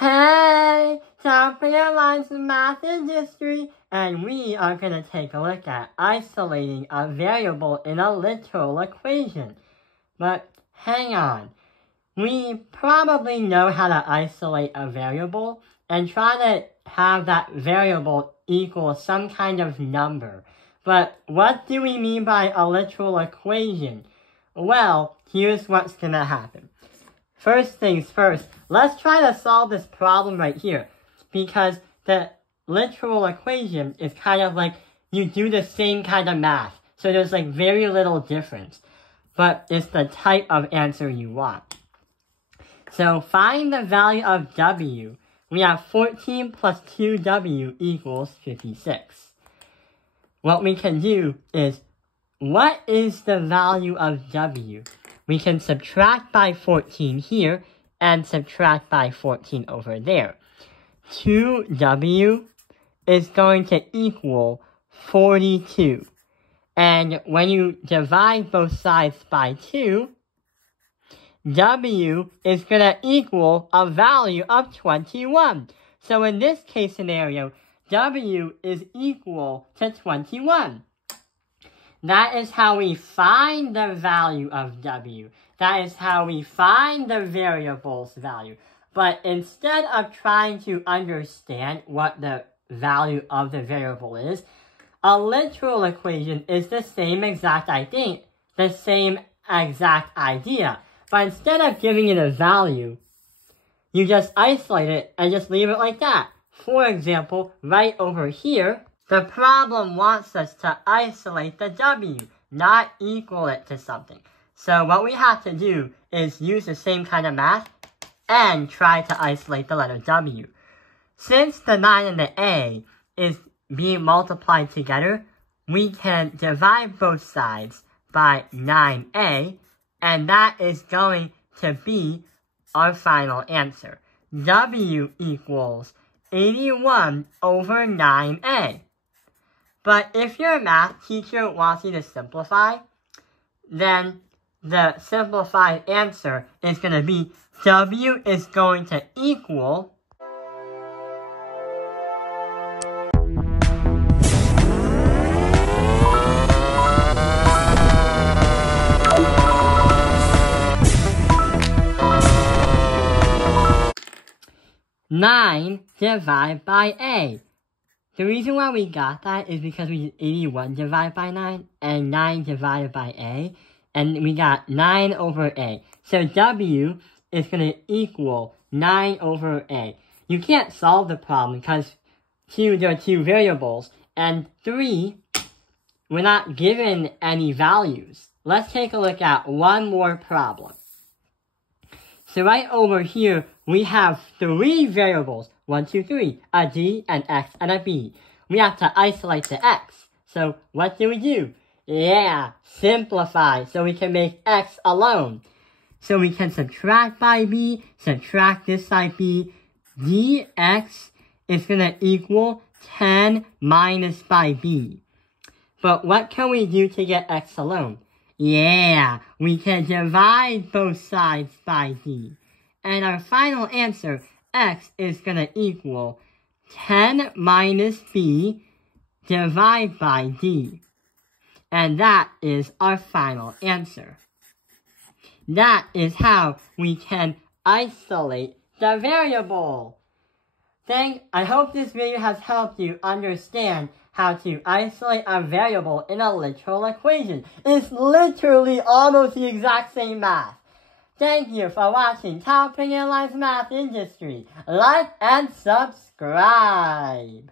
Hey, Top Airlines Math Industry, and we are going to take a look at isolating a variable in a literal equation. But hang on, we probably know how to isolate a variable and try to have that variable equal some kind of number. But what do we mean by a literal equation? Well, here's what's going to happen. First things first, let's try to solve this problem right here, because the literal equation is kind of like you do the same kind of math, so there's like very little difference, but it's the type of answer you want. So find the value of W. We have 14 plus 2W equals 56. What we can do is, what is the value of W? We can subtract by 14 here and subtract by 14 over there. 2W is going to equal 42. And when you divide both sides by 2, W is going to equal a value of 21. So in this case scenario, W is equal to 21. That is how we find the value of W. That is how we find the variable's value. But instead of trying to understand what the value of the variable is, a literal equation is the same exact idea. But instead of giving it a value, you just isolate it and just leave it like that. For example, right over here, the problem wants us to isolate the W, not equal it to something. So what we have to do is use the same kind of math and try to isolate the letter W. Since the 9 and the A is being multiplied together, we can divide both sides by 9A, and that is going to be our final answer. W equals 81 over 9A. But if your math teacher wants you to simplify, then the simplified answer is going to be W is going to equal 9 divided by A. The reason why we got that is because we did 81 divided by 9 and 9 divided by A, and we got 9 over A. So W is going to equal 9 over A. You can't solve the problem because there are two variables, and 3, we're not given any values. Let's take a look at one more problem. So right over here, we have 3 variables. 1, 2, 3. A D, an X, and a B. We have to isolate the X. So what do? Yeah, simplify so we can make X alone. So we can subtract by B, subtract this side B. Dx is going to equal 10 minus by B. But what can we do to get X alone? Yeah, we can divide both sides by D. And our final answer, X is going to equal 10 minus B divided by D. And that is our final answer. That is how we can isolate the variable. I hope this video has helped you understand how to isolate a variable in a literal equation. It's literally almost the exact same math. Thank you for watching Top Airlines Math Industry. Like and subscribe.